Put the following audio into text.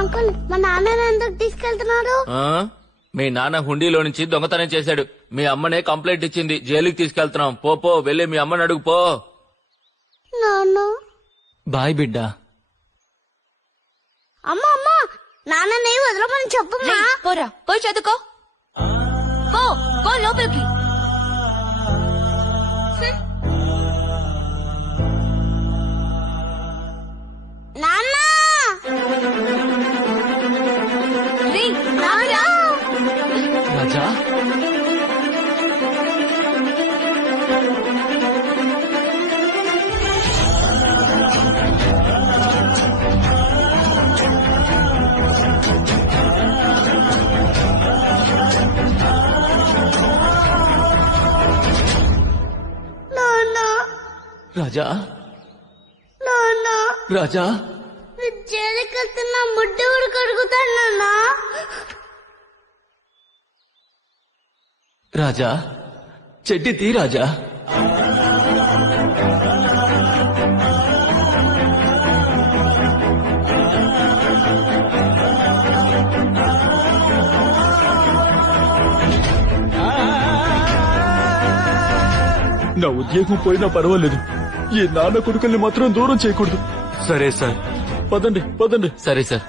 Uncle uncle మా నాన్న ఎందుకు తీసుకెళ్తున్నారు? మీ నాన్న హుండీలో నుంచి దొంగతనం చేశాడు. మీ అమ్మనే కంప్లైంట్ ఇచ్చింది. జైలుకి తీసుకెళ్తున్నాం. పో వెళ్ళి మీ అమ్మని అడుగు పో. నాన్న బాయ్ బిడ్డ. అమ్మ అమ్మ నాన్నని వదలమని చెప్పమ్మా. పోరా పోయి చదువుకో. పో లోపలికి. నాన్న రాజా రాజా రాజా జైలుకి వెళ్తున్నా ముడ్డి ఊరికి అడుగుతాను నాన్న. రాజా చెడ్డి తీ రాజా. నా ఉద్యోగం పోయినా పర్వాలేదు, ఈ నాన్న కొడుకుల్ని మాత్రం దూరం చేయకూడదు. సరే సార్. పదండి పదండి. సరే సార్.